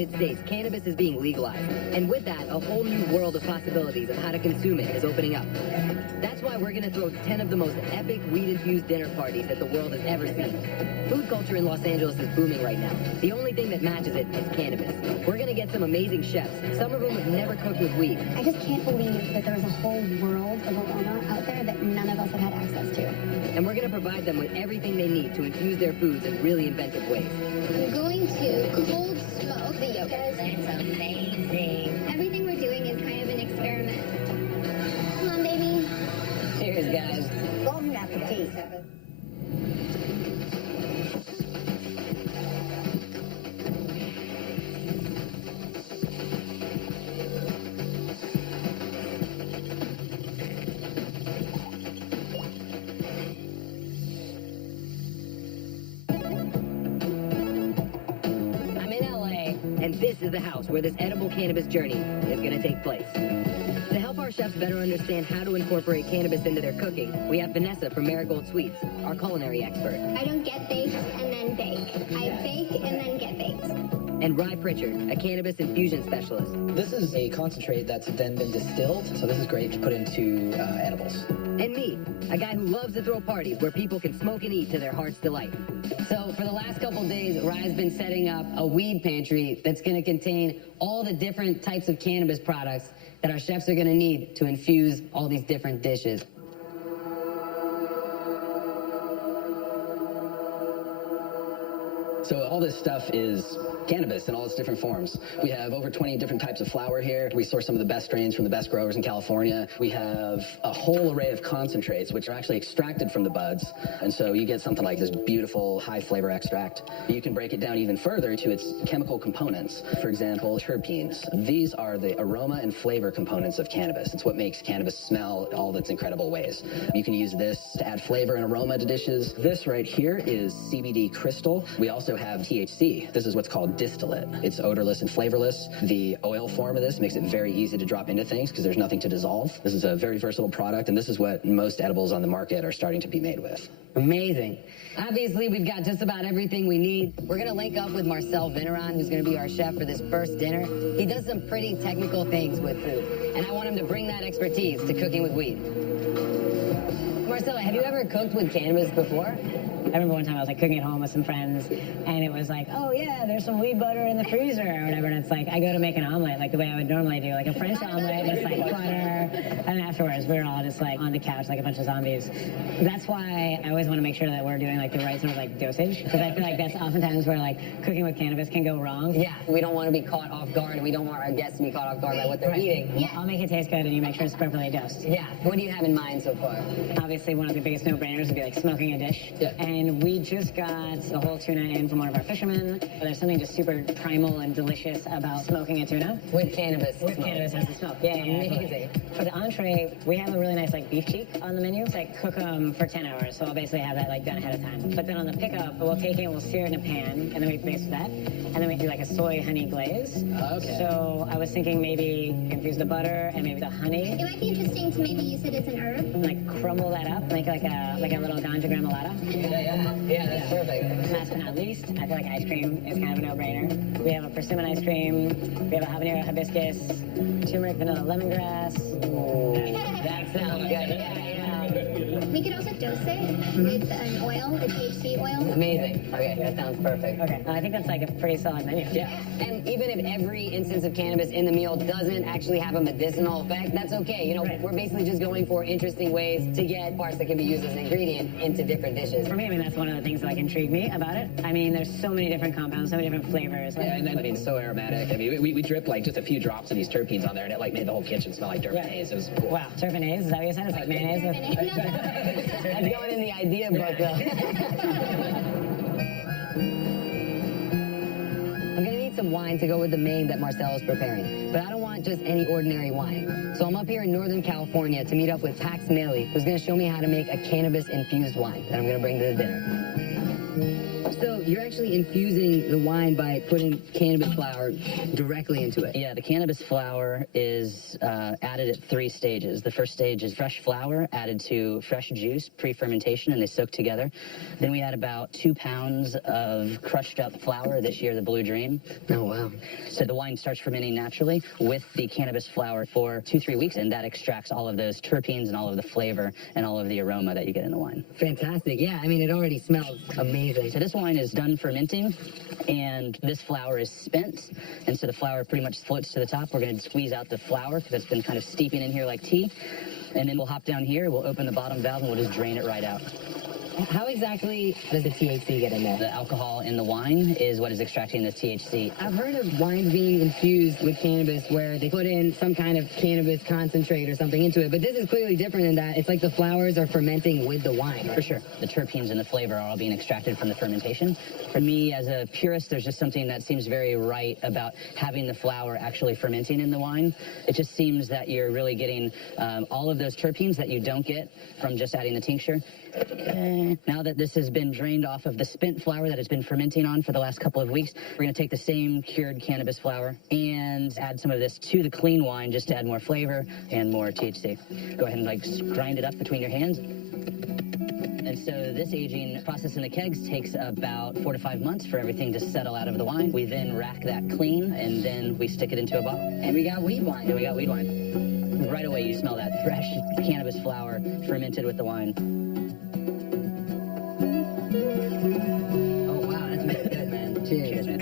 United States, cannabis is being legalized. And with that, a whole new world of possibilities of how to consume it is opening up. That's why we're going to throw 10 of the most epic weed-infused dinner parties that the world has ever seen. Food culture in Los Angeles is booming right now. The only thing that matches it is cannabis. We're going to get some amazing chefs, some of whom have never cooked with weed. I just can't believe that there's a whole world of aroma out there that none of us have had access to. And we're going to provide them with everything they need to infuse their foods in really inventive ways. I'm going to cold smoke the yogurt. It's amazing. Everything we're doing is kind of an experiment. Come on, baby. Cheers, guys. Bong Appetit. And this is the house where this edible cannabis journey is going to take place. To help our chefs better understand how to incorporate cannabis into their cooking, we have Vanessa from Marigold Sweets, our culinary expert. I don't get baked and then bake. I bake and then get baked. And Rye Pritchard, a cannabis infusion specialist. This is a concentrate that's then been distilled, so this is great to put into edibles. And me, a guy who loves to throw parties where people can smoke and eat to their heart's delight. So for the last couple days, Rye's been setting up a weed pantry that's going to contain all the different types of cannabis products that our chefs are going to need to infuse all these different dishes. So all this stuff is cannabis in all its different forms. We have over 20 different types of flower here. We source some of the best strains from the best growers in California. We have a whole array of concentrates, which are actually extracted from the buds. And so you get something like this beautiful high flavor extract. You can break it down even further to its chemical components. For example, terpenes. These are the aroma and flavor components of cannabis. It's what makes cannabis smell all its incredible ways. You can use this to add flavor and aroma to dishes. This right here is CBD crystal. We also have THC. This is what's called distillate. It's odorless and flavorless. The oil form of this makes it very easy to drop into things because there's nothing to dissolve. This is a very versatile product, and this is what most edibles on the market are starting to be made with. Amazing. Obviously, we've got just about everything we need. We're going to link up with Marcel Vineron, who's going to be our chef for this first dinner. He does some pretty technical things with food, and I want him to bring that expertise to cooking with weed. Marcella, have you ever cooked with cannabis before? I remember one time I was like cooking at home with some friends, and it was like, oh yeah, there's some weed butter in the freezer or whatever, and it's like, I go to make an omelet like the way I would normally do, like a French omelet, just like butter, and afterwards we were all just like on the couch like a bunch of zombies. That's why I always want to make sure that we're doing like the right sort of like dosage, because I feel like that's oftentimes where like cooking with cannabis can go wrong. Yeah, we don't want to be caught off guard, and we don't want our guests to be caught off guard by what they're eating. Yeah, I'll make it taste good, and you make sure it's properly dosed. Yeah, what do you have in mind so far? Obviously, one of the biggest no-brainers would be like smoking a dish. Yeah. And we just got the whole tuna in from one of our fishermen. There's something just super primal and delicious about smoking a tuna. With cannabis. With cannabis as the smoke. Yeah, amazing. For the entree, we have a really nice like beef cheek on the menu. It's like cook them for 10 hours, so I'll basically have that like done ahead of time. But then on the pickup, we'll take it, we'll sear it in a pan, and then we baste that, and then we do like a soy honey glaze. Okay. So I was thinking maybe infuse the butter and maybe the honey. It might be interesting to maybe use it as an herb. Like crumble that up, make like a little ganja granola. Yeah, that's perfect. Last but not least, I feel like ice cream is kind of a no-brainer. We have a persimmon ice cream, we have a habanero hibiscus, turmeric vanilla lemongrass. That sounds good. Yeah. We could also dose it with an oil, a THC oil. Amazing. Okay, that sounds perfect. Okay, I think that's like a pretty solid menu. Yeah, and even if every instance of cannabis in the meal doesn't actually have a medicinal effect, that's okay. You know, we're basically just going for interesting ways to get parts that can be used as an ingredient into different dishes. For me, I mean, that's one of the things that like intrigued me about it. I mean, there's so many different compounds, so many different flavors. Yeah, and then, I mean, so aromatic. I mean, we dripped like just a few drops of these terpenes on there, and it like made the whole kitchen smell like terpenes. It was cool. Wow, terpenes, is that what you said? It's like mayonnaise? That's going in the idea book, though. I'm gonna need some wine to go with the main that Marcel is preparing, but I don't want just any ordinary wine. So I'm up here in Northern California to meet up with Pax Maley, who's gonna show me how to make a cannabis-infused wine that I'm gonna bring to the dinner. So you're actually infusing the wine by putting cannabis flower directly into it. Yeah, the cannabis flower is added at 3 stages. The first stage is fresh flower added to fresh juice, pre-fermentation, and they soak together. Then we add about 2 pounds of crushed up flour, this year the Blue Dream. Oh, wow. So the wine starts fermenting naturally with the cannabis flower for 2-3 weeks, and that extracts all of those terpenes and all of the flavor and all of the aroma that you get in the wine. Fantastic. Yeah, I mean, it already smells amazing. So this wine is done fermenting, and this flour is spent, and so the flour pretty much floats to the top. We're going to squeeze out the flour because it's been kind of steeping in here like tea, and then we'll hop down here, we'll open the bottom valve, and we'll just drain it right out. How exactly does the THC get in there? The alcohol in the wine is what is extracting the THC. I've heard of wines being infused with cannabis where they put in some kind of cannabis concentrate or something into it, but this is clearly different in that it's like the flowers are fermenting with the wine. Right? For sure. The terpenes and the flavor are all being extracted from the fermentation. For me, as a purist, there's just something that seems very right about having the flower actually fermenting in the wine. It just seems that you're really getting all of those terpenes that you don't get from just adding the tincture. Now that this has been drained off of the spent flour that it's been fermenting on for the last couple of weeks, we're going to take the same cured cannabis flour and add some of this to the clean wine just to add more flavor and more THC. Go ahead and like grind it up between your hands. And so this aging process in the kegs takes about 4 to 5 months for everything to settle out of the wine. We then rack that clean, and then we stick it into a bottle. And we got weed wine. And we got weed wine. Right away, you smell that fresh cannabis flower fermented with the wine. Oh, wow, that's really good, man. Cheers. Cheers, man.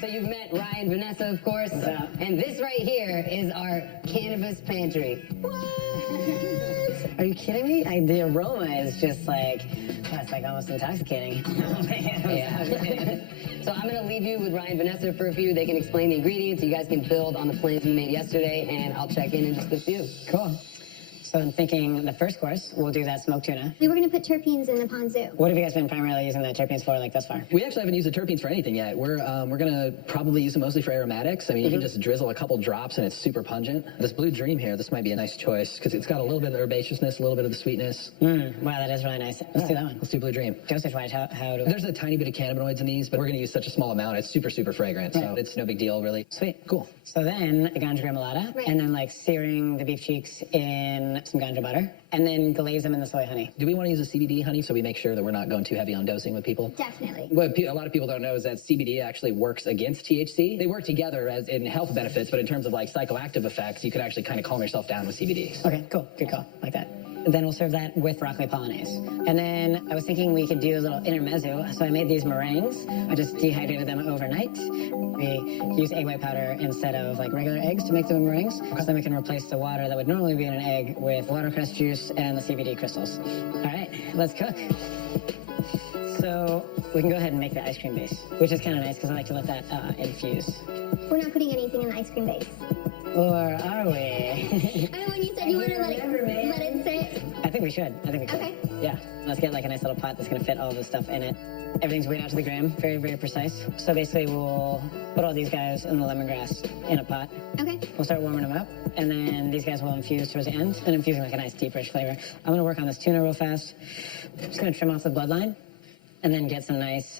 So you've met Ryan, Vanessa, of course. What's up? And this right here is our cannabis pantry. Are you kidding me? The aroma is just like, oh, it's like almost intoxicating. Yeah. So I'm going to leave you with Ryan and Vanessa for a few. They can explain the ingredients. You guys can build on the plans we made yesterday, and I'll check in just a few. Cool. So I'm thinking the first course, we'll do that smoked tuna. We were going to put terpenes in the ponzu. What have you guys been primarily using the terpenes for, like, thus far? We actually haven't used the terpenes for anything yet. We're going to probably use them mostly for aromatics. I mean, you can just drizzle a couple drops and it's super pungent. This Blue Dream here, this might be a nice choice because it's got a little bit of the herbaceousness, a little bit of the sweetness. Wow, that is really nice. Let's do that one. Let's do Blue Dream. Dosage-wise, how do There's a tiny bit of cannabinoids in these, but we're going to use such a small amount. It's super, super fragrant, so Right. it's no big deal, really. Sweet. Cool. So then a ganja remoulade, Right. and then like searing the beef cheeks in some ganja butter, and then glaze them in the soy honey. Do we want to use a CBD honey so we make sure that we're not going too heavy on dosing with people? Definitely. What a lot of people don't know is that CBD actually works against THC. They work together as in health benefits, but in terms of like psychoactive effects, you could actually kind of calm yourself down with CBD. Okay, cool. Good call. Like that. Then we'll serve that with broccoli polonaise. And then I was thinking we could do a little intermezzo. So I made these meringues. I just dehydrated them overnight. We use egg white powder instead of like regular eggs to make them meringues. So then we can replace the water that would normally be in an egg with watercress juice and the CBD crystals. All right, let's cook. So we can go ahead and make the ice cream base, which is kind of nice because I like to let that infuse. We're not putting anything in the ice cream base. Or are we? I know when you said you want to let it sit. I think we should. I think we could. Okay. Yeah. Let's get like a nice little pot that's going to fit all of this stuff in it. Everything's weighed out to the gram. Very, very precise. So basically we'll put all these guys in the lemongrass in a pot. Okay. We'll start warming them up. And then these guys will infuse towards the end. And infusing like a nice deep, rich flavor. I'm going to work on this tuna real fast. Just going to trim off the bloodline. And then get some nice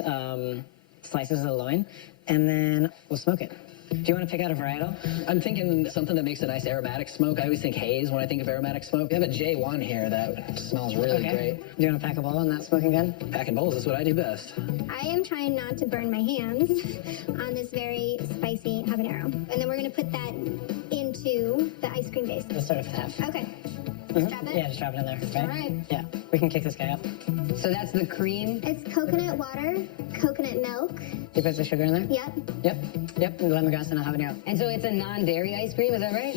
slices of the loin. And then we'll smoke it. Do you want to pick out a varietal? I'm thinking something that makes a nice aromatic smoke. I always think haze when I think of aromatic smoke. We have a J1 here that smells really great. Do you want to pack a bowl on that smoking gun? Packing bowls is what I do best. I am trying not to burn my hands on this very spicy habanero. And then we're going to put that into the ice cream base. Let's start with half. Okay. Just drop it? Yeah, just drop it in there. Right? All right. Yeah, we can kick this guy up. So that's the cream. It's coconut water, coconut milk. You put the sugar in there? Yep. Yep, and lemongrass and a habanero. And so it's a non-dairy ice cream, is that right?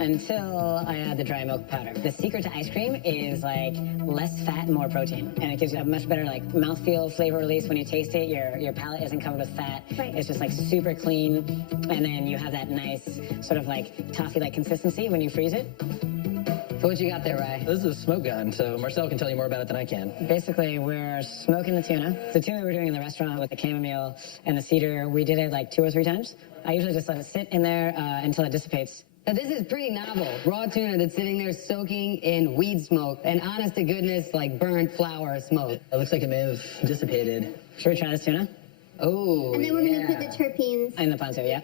Until I add the dry milk powder. The secret to ice cream is like less fat, more protein. And it gives you a much better like mouthfeel, flavor release. When you taste it, your palate isn't covered with fat. Right. It's just like super clean. And then you have that nice sort of like toffee-like consistency when you freeze it. So what you got there, Rye? This is a smoke gun, so Marcel can tell you more about it than I can. Basically, we're smoking the tuna. The tuna we're doing in the restaurant with the chamomile and the cedar, we did it like 2 or 3 times. I usually just let it sit in there until it dissipates. Now, this is pretty novel. Raw tuna that's sitting there soaking in weed smoke and honest to goodness, like burnt flour smoke. It looks like it may have dissipated. Should we try this tuna? Oh, And then we're going to put the terpenes. In the ponzu, yeah.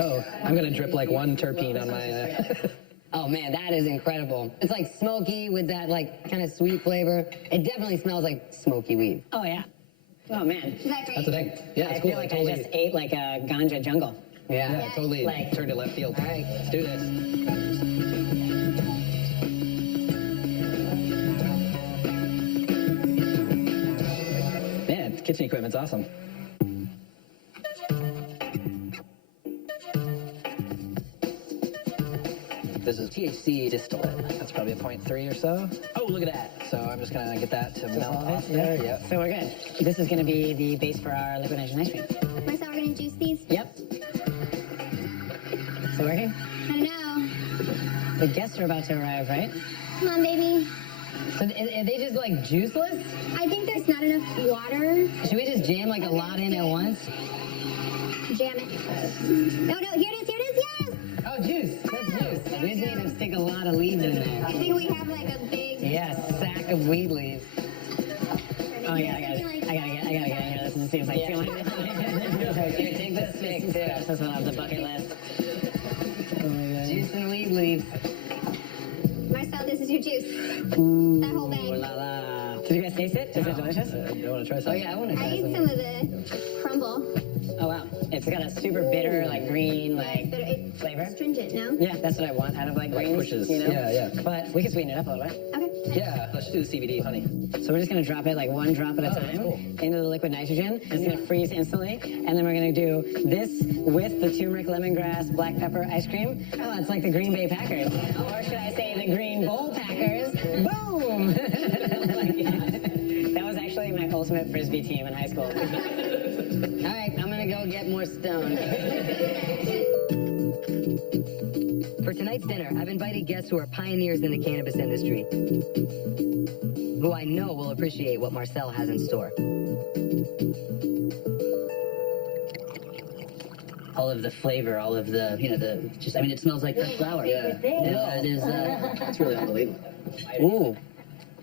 Oh, I'm gonna drip like one terpene on my. Oh man, that is incredible. It's like smoky with that like kind of sweet flavor. It definitely smells like smoky weed. Oh, yeah. Oh, man. Is that great? That's the thing. Yeah, I it's cool. feel like totally, I just ate like a ganja jungle. yeah, totally Like- turned to left field. All right. Let's do this. Man, kitchen equipment's awesome. This is THC distillate. That's probably a 0.3 or so. Oh, look at that. So I'm just gonna get that to melt off there. Yep. So we're good. This is going to be the base for our liquid nitrogen ice cream. Marcel, we're going to juice these? Yep. So working? I don't know. The guests are about to arrive, right? Come on, baby. So are they just like juiceless? I think there's not enough water. Should we just jam like a lot in at once? Jam it. No, here it is, yes! Oh, juice. That's juice. We just need to stick a lot of leaves in there. I think we have like a big... Yeah, sack of weed leaves. Oh, yeah, I gotta get here. This seems like too much. Okay, take the stick too. This is one of the bucket list. Oh, my God. Juice and weed leaves. Marcel, this is your juice. That whole Oh bag. la la. Did you guys taste it? Is it delicious? You want to try Oh something? yeah, I want to I try ate some. some of the crumble. Oh, wow. It's got a super bitter, like green, like But it's flavor. astringent, no? Yeah, that's what I want out of like Like greens, pushes. you know? Yeah, yeah. But we can sweeten it up a little bit. Okay. Yeah, let's do the CBD honey. So we're just gonna drop it like one drop at a Oh, that's time cool. into the liquid nitrogen. It's gonna freeze instantly. And then we're gonna do this with the turmeric, lemongrass, black pepper ice cream. Oh, it's like the Green Bay Packers. Or should I say the Green Bowl Packers? Boom! That was actually my ultimate Frisbee team in high school. All right, I'm gonna go get more stone. For tonight's dinner, I've invited guests who are pioneers in the cannabis industry, who I know will appreciate what Marcel has in store. All of the flavor, all of the, I mean, it smells like fresh flower. Yeah. It is, It's really unbelievable. ooh,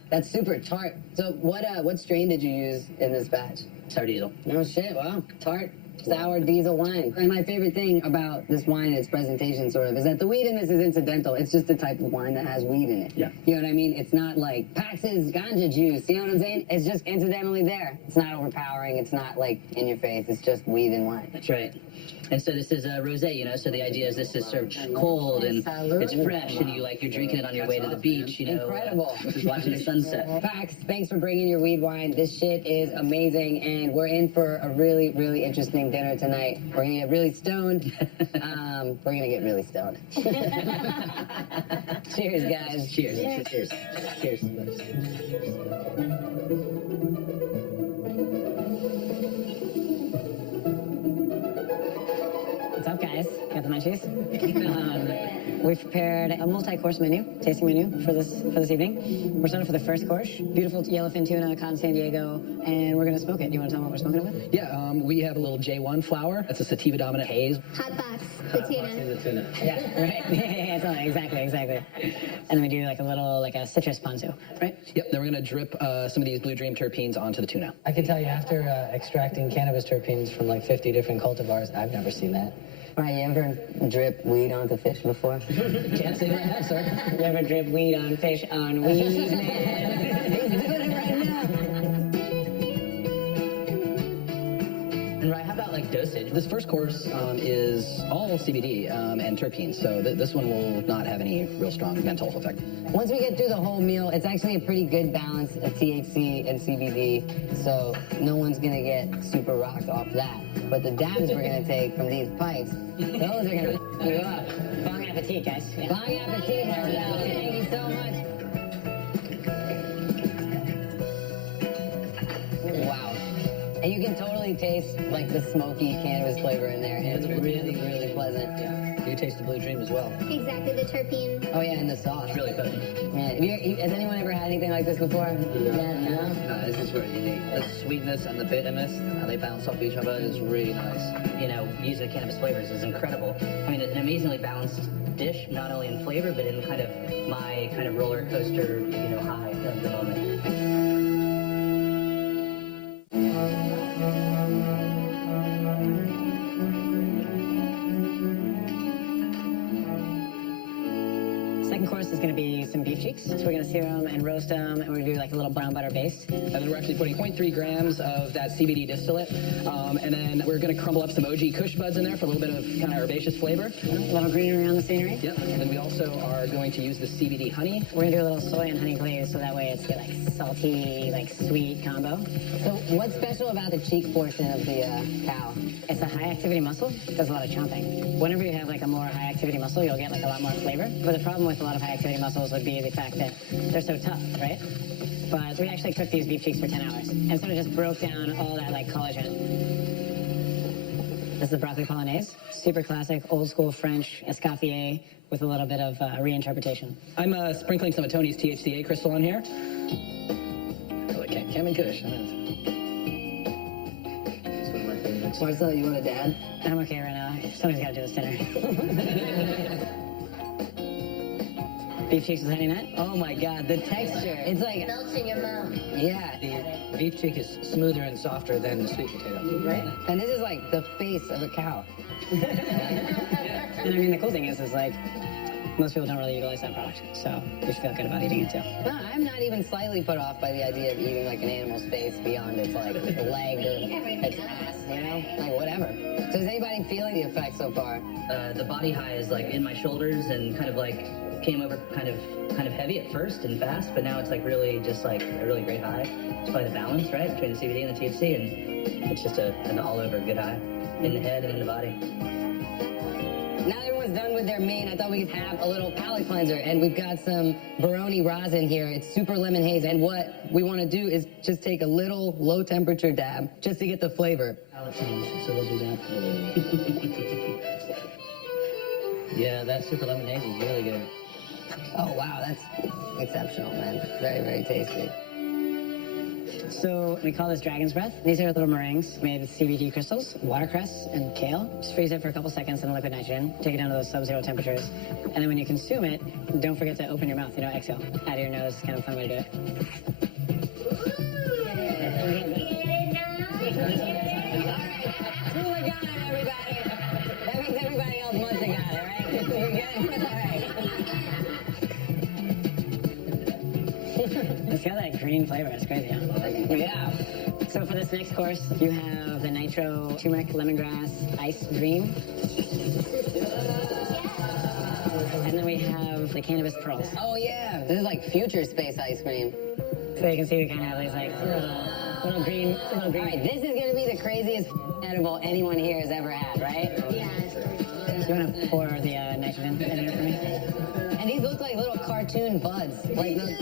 that's super tart. So what strain did you use in this batch? Sour diesel. No shit, wow. Tart, sour diesel wine. And my favorite thing about this wine and its presentation, sort of, is that the weed in this is incidental. It's just the type of wine that has weed in it. Yeah. You know what I mean? It's not like Pax's ganja juice. You know what I'm saying? It's just incidentally there. It's not overpowering. It's not like in your face. It's just weed and wine. That's right. And so this is a rosé, so the idea is this is served cold and it's fresh, and you're drinking it on your way to the beach, Incredible. watching the sunset. Pax, thanks for bringing your weed wine. This shit is amazing, and we're in for a really, really interesting dinner tonight. We're gonna get really stoned. We're gonna get really stoned. Cheers, guys. Cheers. Cheers. Cheers. What's up, guys? Got the munchies? We've prepared a multi-course menu, tasting menu for this evening. We're starting for the first course. Beautiful yellowfin tuna, caught in San Diego, and we're gonna smoke it. You want to tell them what we're smoking it with? Yeah, we have a little J1 flower. That's a sativa dominant haze. Hot box, the tuna. Yeah, right. Yeah, totally. Exactly. And then we do like a citrus ponzu, right? Yep, then we're gonna drip some of these Blue Dream terpenes onto the tuna. I can tell you, after extracting cannabis terpenes from like 50 different cultivars, I've never seen that. Right, you ever drip weed onto fish before? Can't say that I have, sir. You ever drip weed on fish on weed, man? He's doing it right now. And right, how about like dosage? This first course is all CBD and terpenes, so this one will not have any real strong menthol effect. Once we get through the whole meal, it's actually a pretty good balance of THC and CBD, so no one's gonna get super rocked off that. But the dabs we're gonna take from these pipes, those are gonna f you up. Bong appetit, guys. Yeah. Bong appetit, Marcel. Thank you so much. Wow. And you can totally taste like the smoky cannabis flavor in there. It's really, really pleasant. Yeah. You taste the Blue Dream as well. Exactly, the terpene. Oh yeah, and the sauce. Really potent. Yeah. Has anyone ever had anything like this before? Yeah. No? No, this is really unique. The sweetness and the bitterness, and they bounce off each other, is really nice. You know, using cannabis flavors is incredible. I mean, an amazingly balanced dish, not only in flavor, but in kind of my kind of roller coaster, you know, high of the moment. Second course is going to be some beef cheeks. So we're going to sear them and roast them, and we're going to do like a little brown butter base. And then we're actually putting 0.3 grams of that CBD distillate. And then we're going to crumble up some OG Kush buds in there for a little bit of kind of herbaceous flavor. A little greenery on the scenery. Yep. And then we also are going to use the CBD honey. We're going to do a little soy and honey glaze, so that way it's like salty, like sweet combo. So what's special about the cheek portion of the cow? It's a high activity muscle. It does a lot of chomping. Whenever you have like a more high activity muscle, you'll get like a lot more flavor. But the problem with a lot of high activity muscles would be the fact that they're so tough, right? But we actually cooked these beef cheeks for 10 hours and sort of just broke down all that like collagen. This is the broccoli polonaise. Super classic, old school French escoffier with a little bit of reinterpretation. I'm sprinkling some of Tony's THCA crystal on here. I like Cam and Kush. That's one of my favorites. Marcel, you want a dad? I'm okay right now. Somebody's got to do this dinner. Beef cheeks with honey nut. Oh my God, the texture. It's like Melts in your mouth. yeah. The beef cheek is smoother and softer than the sweet potato. Right? And this is like the face of a cow. And I mean, the cool thing is like, most people don't really utilize that product, so you should feel good about eating it too. No, I'm not even slightly put off by the idea of eating like an animal's face beyond its like leg or its ass, you know? Like whatever. So is anybody feeling the effect so far? The body high is like in my shoulders and kind of like came over kind of heavy at first and fast, but now it's like really just like a really great high. It's probably the balance, right, between the CBD and the THC, and it's just an all-over good high in the head and in the body. Now that everyone's done with their main, I thought we could have a little palate cleanser, and we've got some Baroni rosin here. It's super lemon haze, and what we want to do is just take a little low temperature dab just to get the flavor. Palate change, so we'll do that. Yeah, that super lemon haze is really good. Oh wow, that's exceptional, man. Very, very tasty. So we call this dragon's breath. These are little meringues made with CBD crystals, watercress, and kale. Just freeze it for a couple seconds in liquid nitrogen. Take it down to those sub-zero temperatures. And then when you consume it, don't forget to open your mouth. You know, exhale. Out of your nose is kind of a fun way to do it. Two got it, everybody. That means everybody else must have got it, right? We're good? All right. It's got that green flavor. It's crazy, huh? Yeah. So for this next course, you have the nitro turmeric lemongrass ice dream. And then we have the cannabis pearls. Oh yeah. This is like future space ice cream. So you can see we kind of have these like little green. All right, this is gonna be the craziest edible anyone here has ever had, right? Yeah. You want to pour the nitrogen in it for me? And these look like little cartoon buds. Like those.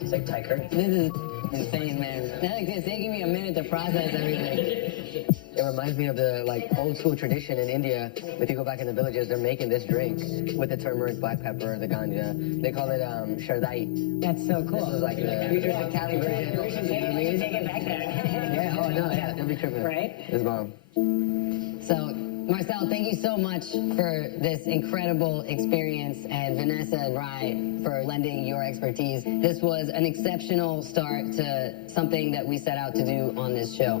It's like Thai curry. This is insane, man. It's taking me a minute to process everything. It reminds me of the like old school tradition in India. If you go back in the villages, they're making this drink with the turmeric, black pepper, the ganja. They call it shardai. That's so cool. This is like the calibrated. We should take it back there. Yeah. Oh no. Yeah. Don't be tripping. Right? It's bomb. So, Marcel, thank you so much for this incredible experience, and Vanessa and Rye for lending your expertise. This was an exceptional start to something that we set out to do on this show.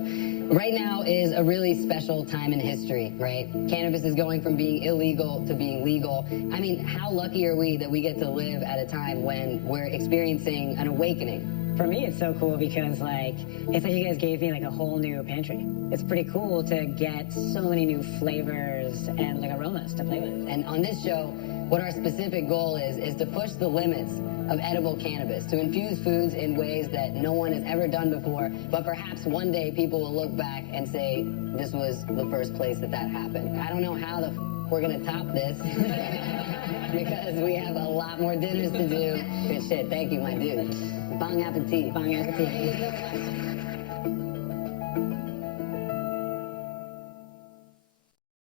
Right now is a really special time in history, right? Cannabis is going from being illegal to being legal. I mean, how lucky are we that we get to live at a time when we're experiencing an awakening? For me, it's so cool because like it's like you guys gave me like a whole new pantry. It's pretty cool to get so many new flavors and like aromas to play with. And on this show, what our specific goal is to push the limits of edible cannabis, to infuse foods in ways that no one has ever done before, but perhaps one day people will look back and say, this was the first place that happened. I don't know how we're gonna top this because we have a lot more dinners to do. Good shit, thank you, my dude. Bong Appetit. Bong Appetit.